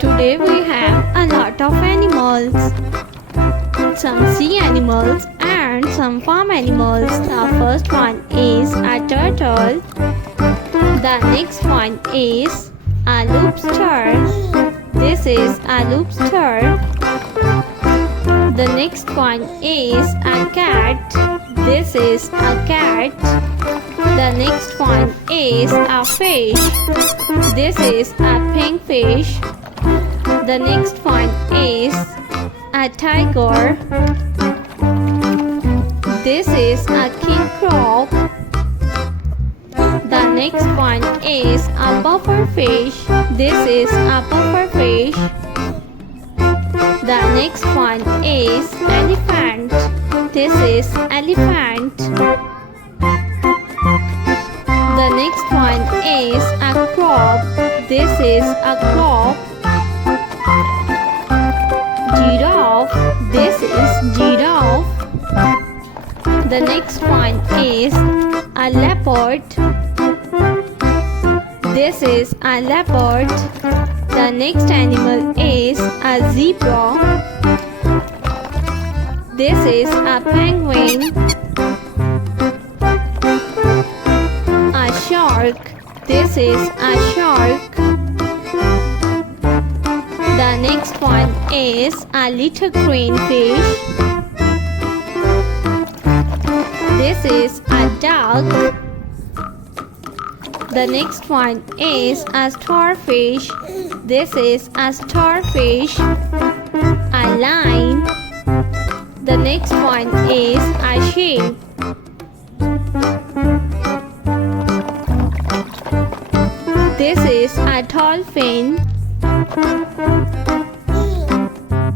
Today we have a lot of animals. Some sea animals and some farm animals. The first one is a turtle. The next one is a lobster. This is a lobster. The next one is a cat. This is a cat. The next one is a fish. This is a pink fish. The next one is a tiger. This is a king crab. The next one is a puffer fish. This is a puffer fish. The next one is elephant. This is elephant. The next one is a crab. This is a crab. Giraffe. This is giraffe. The next one is a leopard. This is a leopard. The next animal is a zebra. This is a penguin. A shark. This is a shark. The next one is a little green fish. This is a duck. The next one is a starfish. This is a starfish. A lion. The next one is a sheep. This is a dolphin.